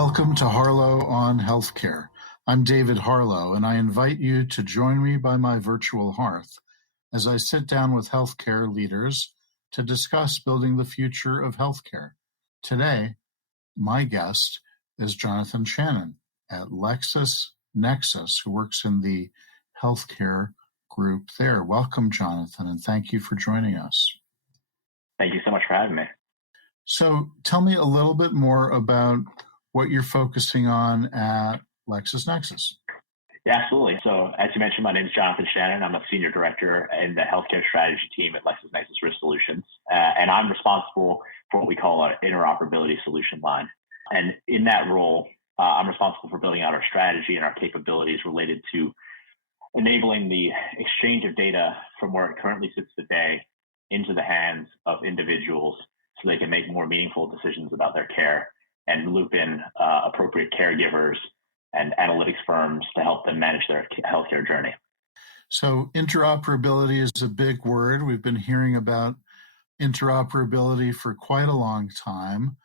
Welcome to Harlow on Healthcare. I'm David Harlow, and I invite you to join me by my virtual hearth as I sit down with healthcare leaders to discuss building the future of healthcare. Today, my guest is Jonathan Shannon at LexisNexis, who works in the healthcare group there. Welcome, Jonathan, and thank you for joining us. Thank you so much for having me. So tell me a little bit more about what you're focusing on at LexisNexis. Yeah, absolutely. So as you mentioned, my name is Jonathan Shannon. I'm a senior director in the healthcare strategy team at LexisNexis Risk Solutions. And I'm responsible for what we call our interoperability solution line. And in that role, I'm responsible for building out our strategy and our capabilities related to enabling the exchange of data from where it currently sits today into the hands of individuals so they can make more meaningful decisions about their care and loop in appropriate caregivers and analytics firms to help them manage their healthcare journey. So interoperability is a big word. We've been hearing about interoperability for quite a long time.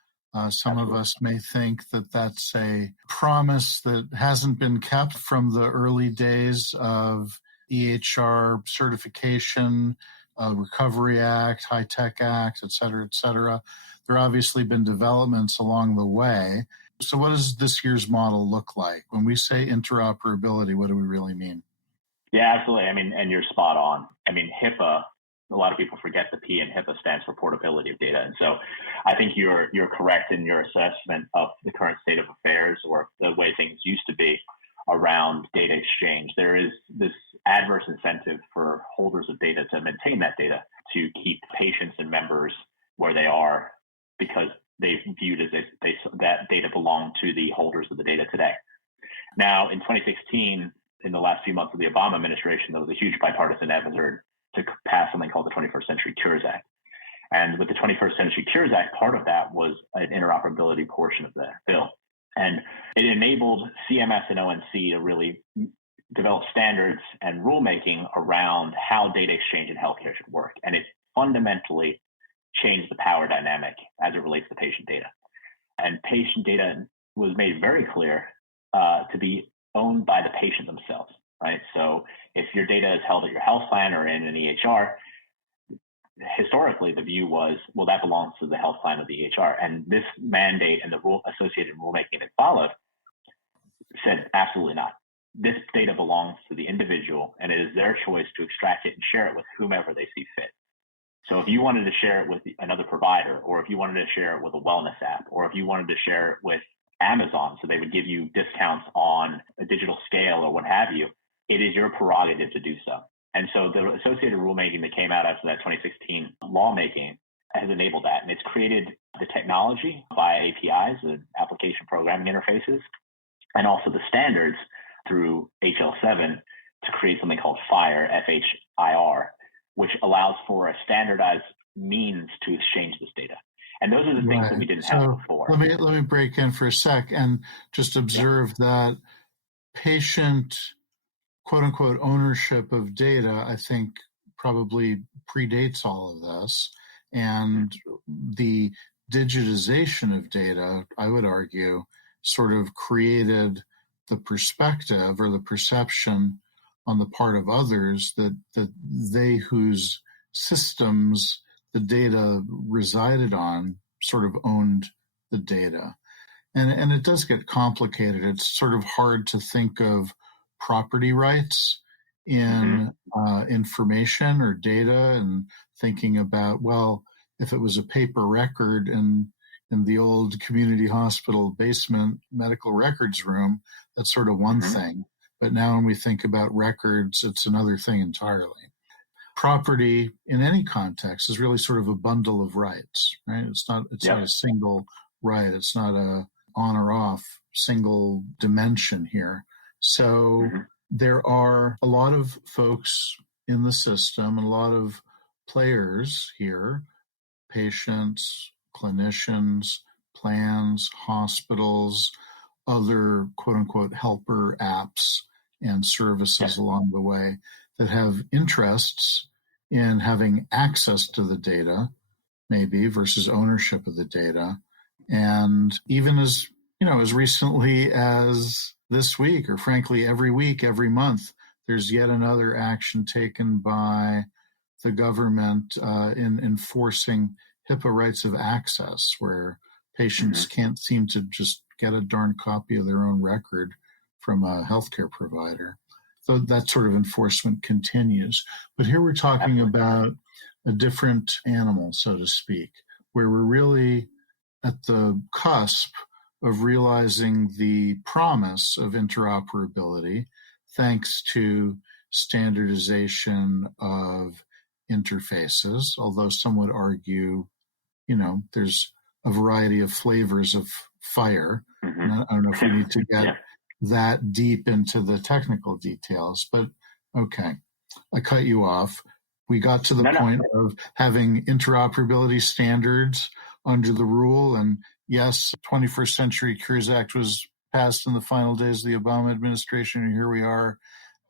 Some of us may think that that's a promise that hasn't been kept from the early days of EHR certification, Recovery Act, High Tech Act, et cetera, et cetera. There have obviously been developments along the way. So what does this year's model look like? When we say interoperability, what do we really mean? Yeah, absolutely. And you're spot on. HIPAA, a lot of people forget the P in HIPAA stands for portability of data. And so I think you're correct in your assessment of the current state of affairs or the way things used to be around data exchange. There is this adverse incentive for holders of data to maintain that data, to keep patients and members where they are because they viewed as if that data belonged to the holders of the data today. Now, in 2016, in the last few months of the Obama administration, there was a huge bipartisan effort to pass something called the 21st Century Cures Act. And with the 21st Century Cures Act, part of that was an interoperability portion of the bill. And it enabled CMS and ONC to really develop standards and rulemaking around how data exchange in healthcare should work. And it fundamentally changed the power dynamic as it relates to patient data. And patient data was made very clear to be owned by the patient themselves, right? So if your data is held at your health plan or in an EHR, historically the view was, well, that belongs to the health plan of the EHR. And this mandate and the associated rulemaking that followed said, absolutely not. This data belongs to the individual, and it is their choice to extract it and share it with whomever they see fit. So if you wanted to share it with another provider, or if you wanted to share it with a wellness app, or if you wanted to share it with Amazon, so they would give you discounts on a digital scale or what have you, it is your prerogative to do so. And so the associated rulemaking that came out after that 2016 lawmaking has enabled that. And it's created the technology via APIs, the application programming interfaces, and also the standards through HL7 to create something called FHIR, F-H-I-R, which allows for a standardized means to exchange this data. And those are the things that we didn't have before. Let me break in for a sec and just observe that patient, quote unquote, ownership of data, I think probably predates all of this. And the digitization of data, I would argue, sort of created the perspective or the perception on the part of others that they whose systems the data resided on sort of owned the data. And it does get complicated. It's sort of hard to think of property rights in information or data and thinking about, well, if it was a paper record in the old community hospital basement medical records room, that's sort of one thing. But now when we think about records, it's another thing entirely. Property in any context is really sort of a bundle of rights, right? It's not a single right. It's not a on or off single dimension here. So there are a lot of folks in the system, and a lot of players here, patients, clinicians, plans, hospitals, other quote unquote helper apps and services along the way that have interests in having access to the data, maybe, versus ownership of the data. And even as as recently as this week, or frankly, every week, every month, there's yet another action taken by the government in enforcing HIPAA rights of access, where patients can't seem to just get a darn copy of their own record from a healthcare provider. So that sort of enforcement continues. But here we're talking about a different animal, so to speak, where we're really at the cusp of realizing the promise of interoperability thanks to standardization of interfaces, although some would argue, there's a variety of flavors of fire. I don't know if we need to get that deep into the technical details, but okay, I cut you off. We got to the point of having interoperability standards under the rule, and yes, 21st Century Cures Act was passed in the final days of the Obama administration, and here we are,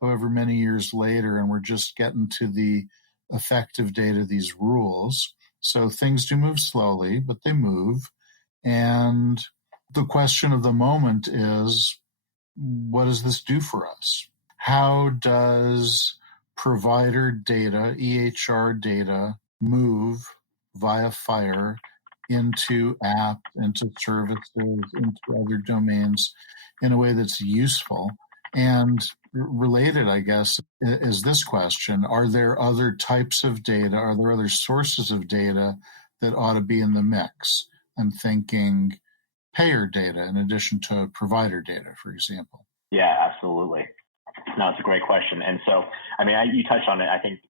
however many years later, and we're just getting to the effective date of these rules. So things do move slowly, but they move. And the question of the moment is, what does this do for us? How does provider data, EHR data, move via FHIR into apps, into services, into other domains in a way that's useful? And related, I guess, is this question: are there other types of data? Are there other sources of data that ought to be in the mix? I'm thinking payer data in addition to provider data, for example. Yeah, absolutely. No, it's a great question. And so, you touched on it, I think,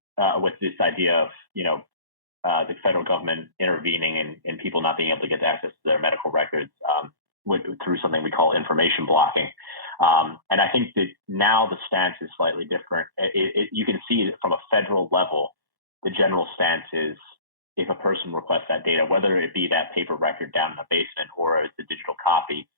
with this idea of, the federal government intervening and people not being able to get access to their medical records through something we call information blocking. And I think that now the stance is slightly different. You can see from a federal level, the general stance is if a person requests that data, whether it be that paper record down in the basement or it's a digital copy,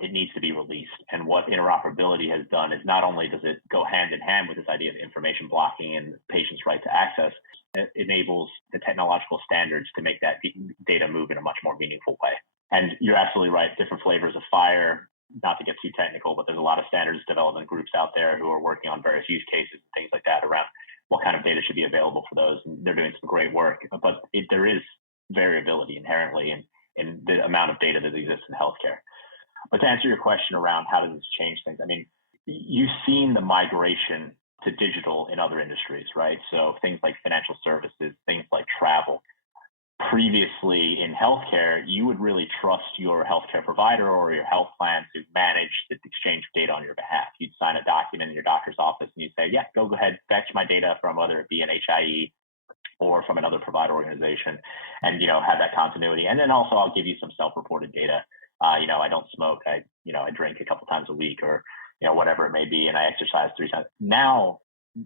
it needs to be released. And what interoperability has done is not only does it go hand in hand with this idea of information blocking and patients' right to access, it enables the technological standards to make that data move in a much more meaningful way. And you're absolutely right, different flavors of FHIR, not to get too technical, but there's a lot of standards development groups out there who are working on various use cases and things like that around what kind of data should be available for those. And they're doing some great work, but there is variability inherently in the amount of data that exists in healthcare. But to answer your question around how does this change things, you've seen the migration to digital in other industries, right? So things like financial services, things like travel. Previously in healthcare, you would really trust your healthcare provider or your health plan to manage the exchange of data on your behalf. You'd sign a document in your doctor's office and you'd say, yeah, go ahead, fetch my data from whether it be an HIE or from another provider organization and, have that continuity. And then also I'll give you some self-reported data. I don't smoke. I drink a couple times a week or, whatever it may be. And I exercise 3 times. Now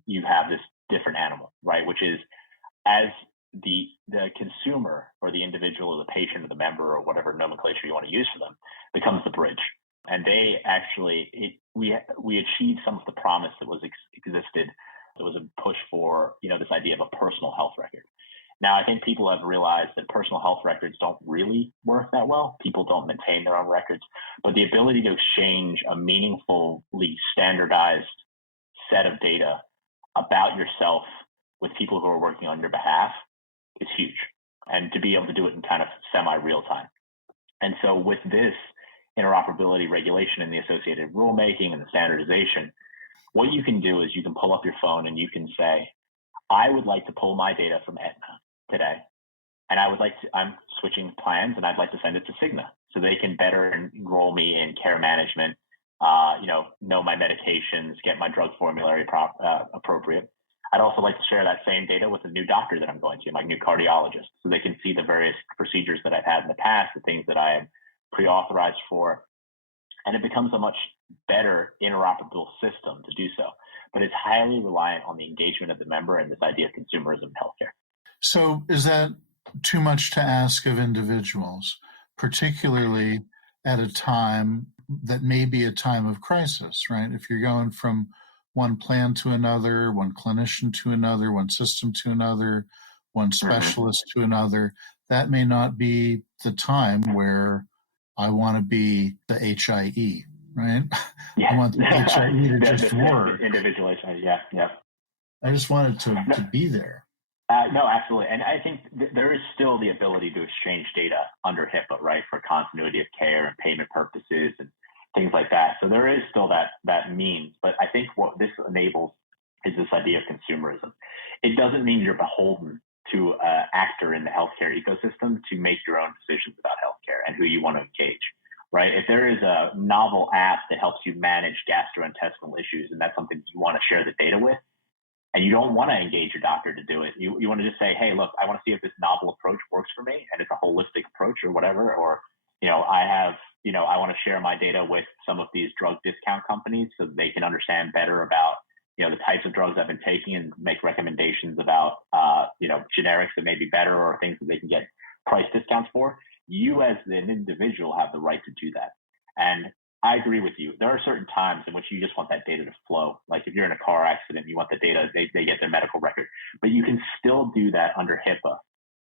you have this different animal, right? Which is as the consumer or the individual or the patient or the member or whatever nomenclature you want to use for them becomes the bridge. And they actually, we achieved some of the promise that was existed. There was a push for, this idea of a personal health record. Now, I think people have realized that personal health records don't really work that well. People don't maintain their own records, but the ability to exchange a meaningfully standardized set of data about yourself with people who are working on your behalf is huge. And to be able to do it in kind of semi-real time. And so with this interoperability regulation and the associated rulemaking and the standardization, what you can do is you can pull up your phone and you can say, I would like to pull my data from Aetna today. And I'm switching plans and I'd like to send it to Cigna so they can better enroll me in care management, know my medications, get my drug formulary appropriate. I'd also like to share that same data with a new doctor that I'm going to, my new cardiologist, so they can see the various procedures that I've had in the past, the things that I am pre-authorized for. And it becomes a much better interoperable system to do so. But it's highly reliant on the engagement of the member and this idea of consumerism in healthcare. So is that too much to ask of individuals, particularly at a time that may be a time of crisis, right? If you're going from one plan to another, one clinician to another, one system to another, one specialist to another, that may not be the time where I want to be the HIE, right? Yeah. I want the HIE to just work. Individualization. Yeah. Yeah. I just want it to be there. No, absolutely. And I think there is still the ability to exchange data under HIPAA, right, for continuity of care and payment purposes and things like that. So there is still that means. But I think what this enables is this idea of consumerism. It doesn't mean you're beholden to an actor in the healthcare ecosystem to make your own decisions about healthcare and who you want to engage, right? If there is a novel app that helps you manage gastrointestinal issues and that's something you want to share the data with, and you don't want to engage your doctor to do it. You want to just say, hey, look, I want to see if this novel approach works for me and it's a holistic approach or whatever. Or, I want to share my data with some of these drug discount companies so they can understand better about, the types of drugs I've been taking and make recommendations about, generics that may be better or things that they can get price discounts for. You as an individual have the right to do that. And I agree with you. There are certain times in which you just want that data to flow. Like if you're in a car accident, you want the data, they get their medical record, but you can still do that under HIPAA.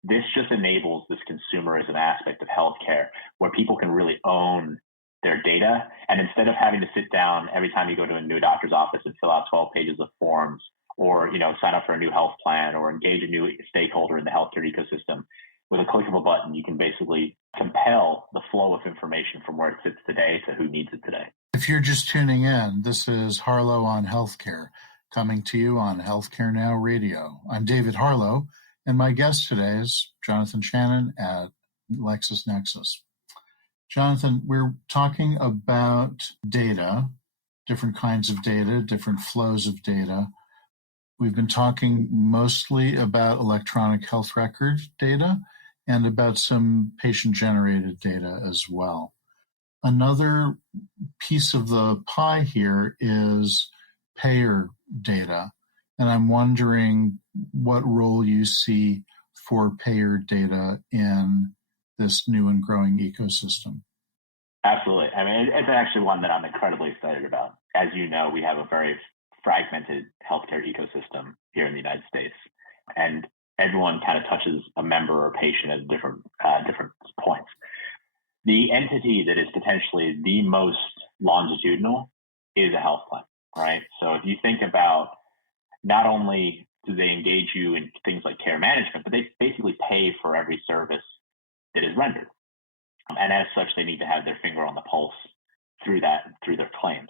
This just enables this consumerism aspect of healthcare where people can really own their data. And instead of having to sit down every time you go to a new doctor's office and fill out 12 pages of forms or, sign up for a new health plan or engage a new stakeholder in the healthcare ecosystem, with a click of a button, you can basically compel the flow of information from where it sits today to who needs it today. If you're just tuning in, this is Harlow on Healthcare, coming to you on Healthcare Now Radio. I'm David Harlow, and my guest today is Jonathan Shannon at LexisNexis. Jonathan, we're talking about data, different kinds of data, different flows of data. We've been talking mostly about electronic health record data and about some patient-generated data as well. Another piece of the pie here is payer data, and I'm wondering what role you see for payer data in this new and growing ecosystem. Absolutely. I mean, it's actually one that I'm incredibly excited about. As you know, we have a very fragmented healthcare ecosystem here in the United States, and everyone kind of touches a member or patient at different points. The entity that is potentially the most longitudinal is a health plan, right? So if you think about not only do they engage you in things like care management, but they basically pay for every service that is rendered. And as such, they need to have their finger on the pulse through their claims.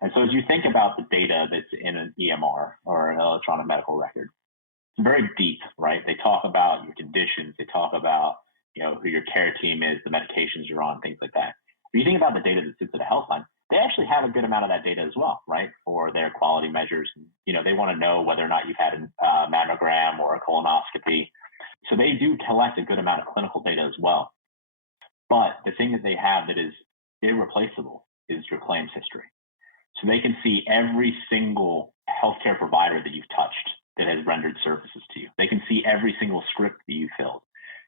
And so as you think about the data that's in an EMR or an electronic medical record, it's very deep, right? They talk about your conditions, they talk about, who your care team is, the medications you're on, things like that. If you think about the data that sits at a health plan, they actually have a good amount of that data as well, right? For their quality measures. They want to know whether or not you've had a mammogram or a colonoscopy. So they do collect a good amount of clinical data as well. But the thing that they have that is irreplaceable is your claims history. So they can see every single healthcare provider that you've touched that has rendered services to you. They can see every single script that you filled.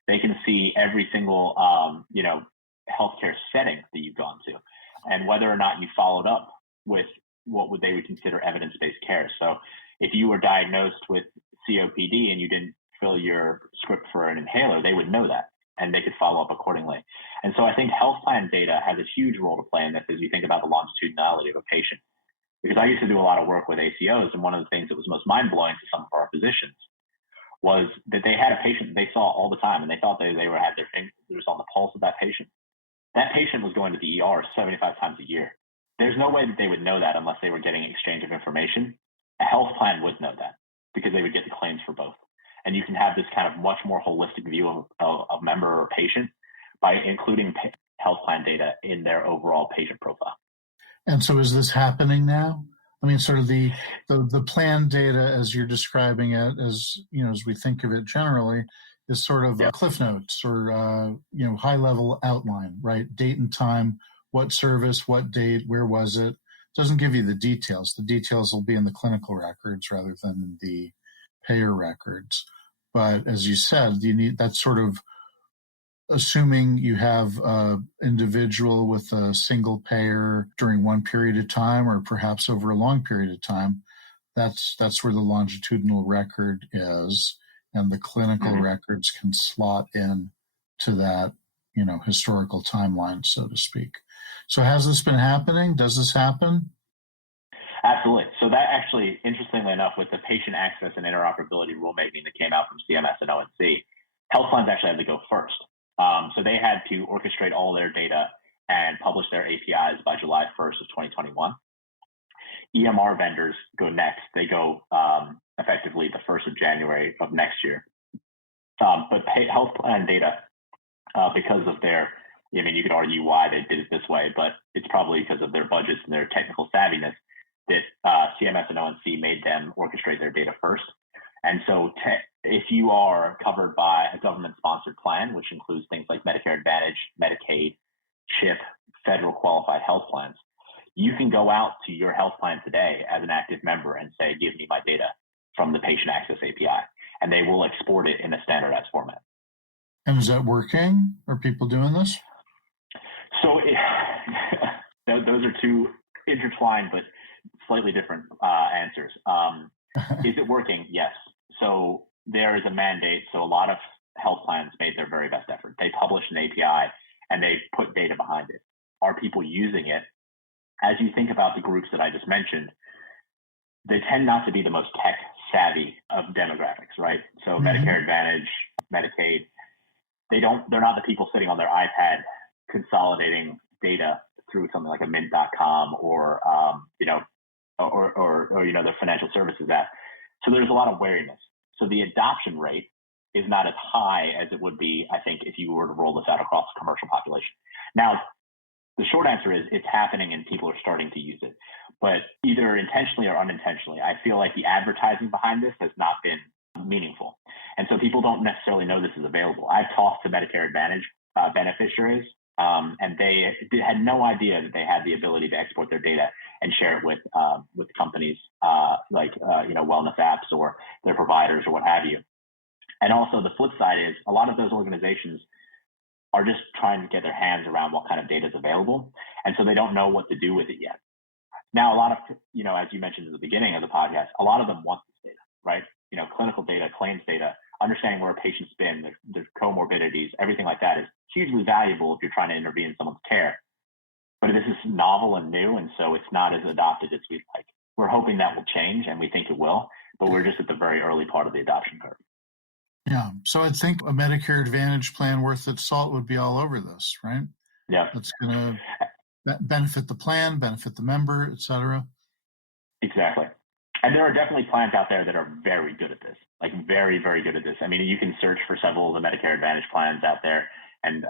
They can see every single, healthcare setting that you've gone to, and whether or not you followed up with what they would consider evidence-based care. So if you were diagnosed with COPD and you didn't fill your script for an inhaler, they would know that, and they could follow up accordingly. And so I think health plan data has a huge role to play in this as you think about the longitudinality of a patient. Because I used to do a lot of work with ACOs, and one of the things that was most mind-blowing to some of our physicians was that they had a patient they saw all the time, and they thought they had their fingers on the pulse of that patient. That patient was going to the ER 75 times a year. There's no way that they would know that unless they were getting exchange of information. A health plan would know that because they would get the claims for both. And you can have this kind of much more holistic view of member or patient by including health plan data in their overall patient profile. And so is this happening now? I mean, sort of the plan data as you're describing it, as we think of it generally, is sort of cliff notes or high level outline, right? Date and time, what service, what date, where was it? Doesn't give you the details. The details will be in the clinical records rather than the payer records. But as you said, you need that sort of, assuming you have an individual with a single payer during one period of time or perhaps over a long period of time, that's where the longitudinal record is, and the clinical records can slot in to that historical timeline, so to speak. So has this been happening? Does this happen? Absolutely. So that actually, interestingly enough, with the patient access and interoperability rulemaking that came out from CMS and ONC, health plans actually had to go first. So they had to orchestrate all their data and publish their APIs by July 1st of 2021. EMR vendors go next. They go effectively the 1st of January of next year. But health plan data, because of their, you could argue why they did it this way, but it's probably because of their budgets and their technical savviness that CMS and ONC made them orchestrate their data first. And so if you are covered by a government-sponsored plan, which includes things like Medicare Advantage, Medicaid, CHIP, federal qualified health plans, you can go out to your health plan today as an active member and say, give me my data from the patient access API, and they will export it in a standardized format. And is that working? Are people doing this? So those are two intertwined but slightly different answers. Is it working? Yes. So there is a mandate. So a lot of health plans made their very best effort. They published an API and they put data behind it. Are people using it? As you think about the groups that I just mentioned, they tend not to be the most tech savvy of demographics, right? So Medicare Advantage, Medicaid, they're not the people sitting on their iPad consolidating data through something like a mint.com or their financial services app. So there's a lot of wariness. So the adoption rate is not as high as it would be, I think, if you were to roll this out across the commercial population. Now, the short answer is it's happening and people are starting to use it, but either intentionally or unintentionally, I feel like the advertising behind this has not been meaningful. And so people don't necessarily know this is available. I've talked to Medicare Advantage beneficiaries, and they had no idea that they had the ability to export their data and share it with companies like wellness apps or their providers or what have you. And also the flip side is a lot of those organizations are just trying to get their hands around what kind of data is available. And so they don't know what to do with it yet. Now, a lot of, as you mentioned at the beginning of the podcast, a lot of them want this data, right? Clinical data, claims data, understanding where a patient's been, their comorbidities, everything like that is hugely valuable if you're trying to intervene in someone's care. But this is novel and new, and so it's not as adopted as we'd like. We're hoping that will change, and we think it will, but we're just at the very early part of the adoption curve. Yeah. So I think a Medicare Advantage plan worth its salt would be all over this, right? Yeah. That's going to benefit the plan, benefit the member, et cetera. Exactly. And there are definitely plans out there that are very good at this, like very, very good at this. I mean, you can search for several of the Medicare Advantage plans out there and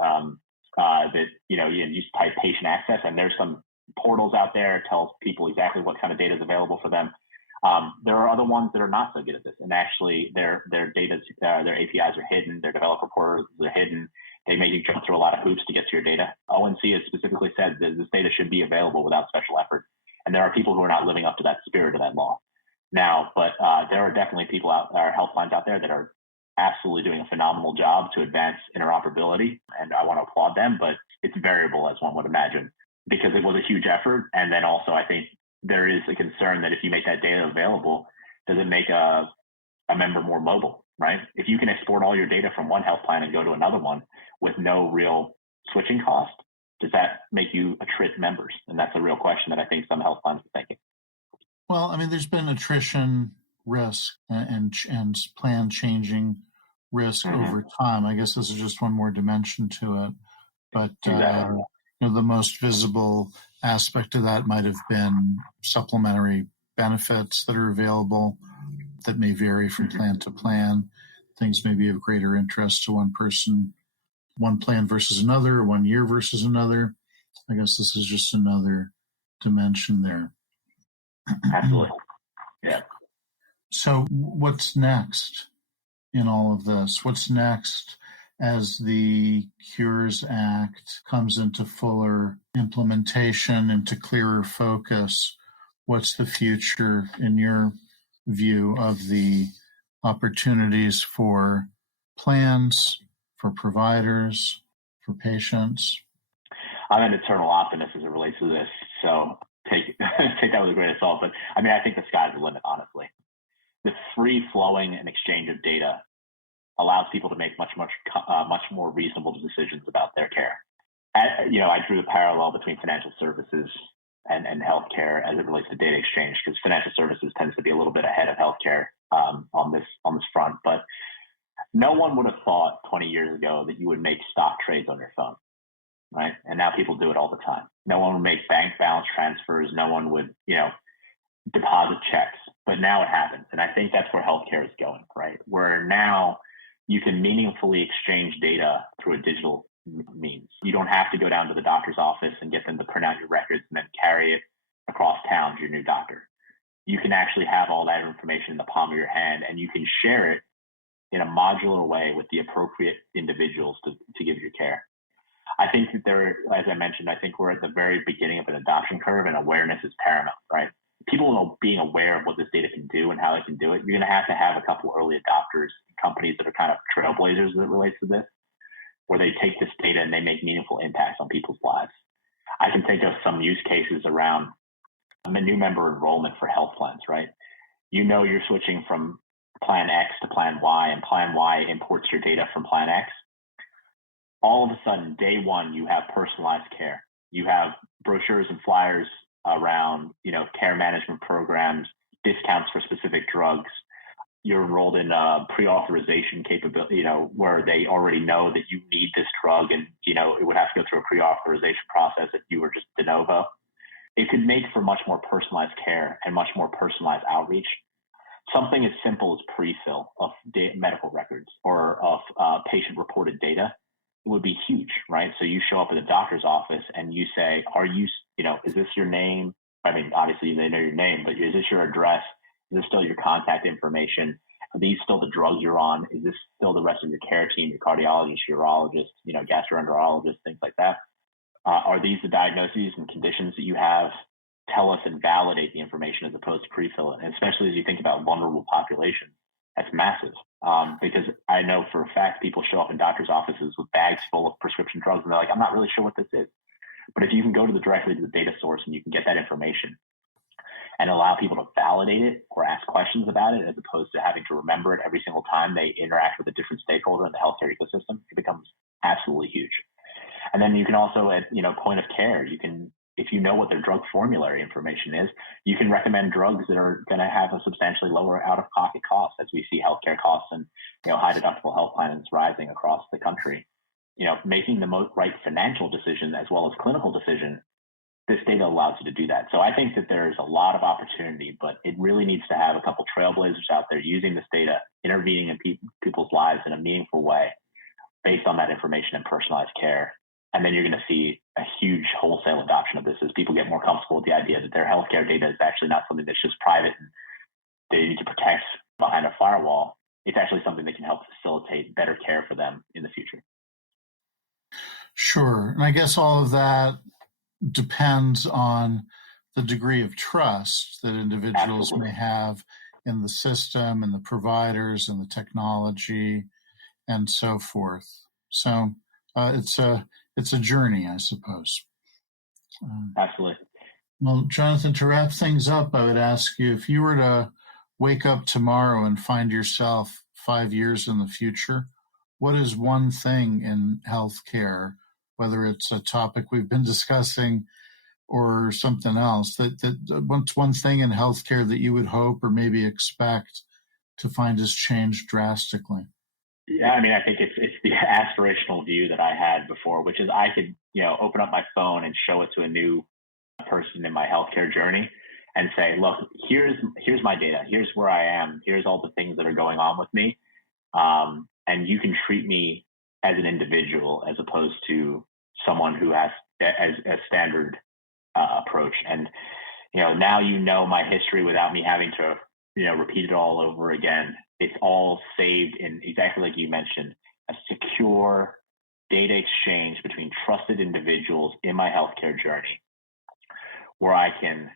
you just type patient access and there's some portals out there that tells people exactly what kind of data is available for them. There are other ones that are not so good at this, and actually their data, their APIs are hidden, their developer portals are hidden. They make you jump through a lot of hoops to get to your data. ONC has specifically said that this data should be available without special effort, and there are people who are not living up to that spirit of that law. Now, but there are definitely people health plans out there that are absolutely doing a phenomenal job to advance interoperability, and I want to applaud them, but it's variable as one would imagine because it was a huge effort. And then also I think there is a concern that if you make that data available, does it make a member more mobile, right? If you can export all your data from one health plan and go to another one with no real switching cost, does that make you attrit members? And that's a real question that I think some health plans are thinking. Well, I mean, there's been attrition risk and plan changing risk over time. I guess this is just one more dimension to it. But exactly. The most visible aspect of that might have been supplementary benefits that are available that may vary from plan to plan. Things may be of greater interest to one person, one plan versus another, 1 year versus another. I guess this is just another dimension there. Absolutely. Yeah. So what's next in all of this? What's next as the Cures Act comes into fuller implementation, into clearer focus? What's the future, in your view, of the opportunities for plans, for providers, for patients? I'm an eternal optimist as it relates to this, so take that with a grain of salt. But I mean, I think the sky's the limit, honestly. The free flowing and exchange of data allows people to make much more reasonable decisions about their care. I drew the parallel between financial services and healthcare as it relates to data exchange, because financial services tends to be a little bit ahead of healthcare on this front. But no one would have thought 20 years ago that you would make stock trades on your phone, right? And now people do it all the time. No one would make bank balance transfers. No one would, deposit checks. But now it happens, and I think that's where healthcare is going, right? Where now you can meaningfully exchange data through a digital means. You don't have to go down to the doctor's office and get them to print out your records and then carry it across town to your new doctor. You can actually have all that information in the palm of your hand, and you can share it in a modular way with the appropriate individuals to give your care. I think that as I mentioned, I think we're at the very beginning of an adoption curve, and awareness is paramount, right? People being aware of what this data can do and how it can do it. You're going to have a couple early adopters, companies that are kind of trailblazers as it relates to this, where they take this data and they make meaningful impacts on people's lives. I can think of some use cases around a new member enrollment for health plans, right? You're switching from plan X to plan Y, and plan Y imports your data from plan X. All of a sudden, day one, you have personalized care. You have brochures and flyers around, care management programs, discounts for specific drugs. You're enrolled in a pre-authorization capability, where they already know that you need this drug, and, it would have to go through a pre-authorization process if you were just de novo. It could make for much more personalized care and much more personalized outreach. Something as simple as pre-fill of medical records or of patient-reported data would be huge, right? So you show up at a doctor's office and you say, is this your name? I mean, obviously they know your name, but is this your address? Is this still your contact information? Are these still the drugs you're on? Is this still the rest of your care team, your cardiologist, urologist, gastroenterologist, things like that? Are these the diagnoses and conditions that you have? Tell us and validate the information as opposed to pre-fill it. And especially as you think about vulnerable populations, that's massive. Because I know for a fact people show up in doctors' offices with bags full of prescription drugs, and they're like, I'm not really sure what this is. But if you can go directly to the data source and you can get that information and allow people to validate it or ask questions about it, as opposed to having to remember it every single time they interact with a different stakeholder in the healthcare ecosystem, it becomes absolutely huge. And then you can also, at point of care, if you know what their drug formulary information is, you can recommend drugs that are going to have a substantially lower out-of-pocket cost, as we see healthcare costs and high deductible health plans rising across the country. Making the right financial decision as well as clinical decision, this data allows you to do that. So I think that there's a lot of opportunity, but it really needs to have a couple trailblazers out there using this data, intervening in people's lives in a meaningful way based on that information and personalized care. And then you're going to see a huge wholesale adoption of this as people get more comfortable with the idea that their healthcare data is actually not something that's just private and they need to protect behind a firewall. It's actually something that can help facilitate better care for them in the future. Sure. And I guess all of that depends on the degree of trust that individuals Absolutely. may have in the system and the providers and the technology and so forth. So it's a journey, I suppose. Absolutely. Well, Jonathan, to wrap things up, I would ask you, if you were to wake up tomorrow and find yourself 5 years in the future, what is one thing in healthcare, whether it's a topic we've been discussing or something else, what's one thing in healthcare that you would hope or maybe expect to find has changed drastically? Yeah, I mean, I think it's the aspirational view that I had before, which is I could, open up my phone and show it to a new person in my healthcare journey and say, look, here's my data. Here's where I am. Here's all the things that are going on with me. And you can treat me as an individual as opposed to someone who has a standard approach. And, now my history without me having to, repeat it all over again. It's all saved in, exactly like you mentioned, a secure data exchange between trusted individuals in my healthcare journey, where I can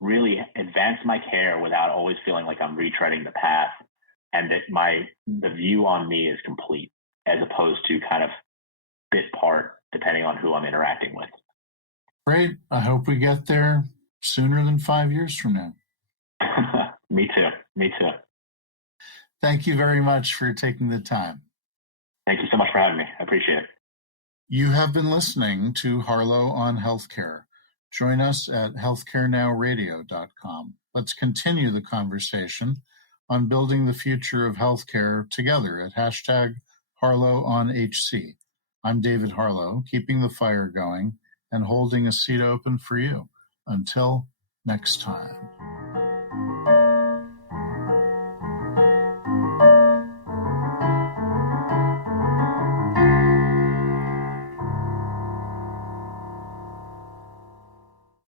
really advance my care without always feeling like I'm retreading the path, and that the view on me is complete, as opposed to kind of bit part depending on who I'm interacting with. Great. I hope we get there sooner than 5 years from now. Me too. Thank you very much for taking the time. Thank you so much for having me. I appreciate it. You have been listening to Harlow on Healthcare. Join us at healthcarenowradio.com. Let's continue the conversation on building the future of healthcare together at #HarlowOnHC. I'm David Harlow, keeping the fire going and holding a seat open for you. Until next time.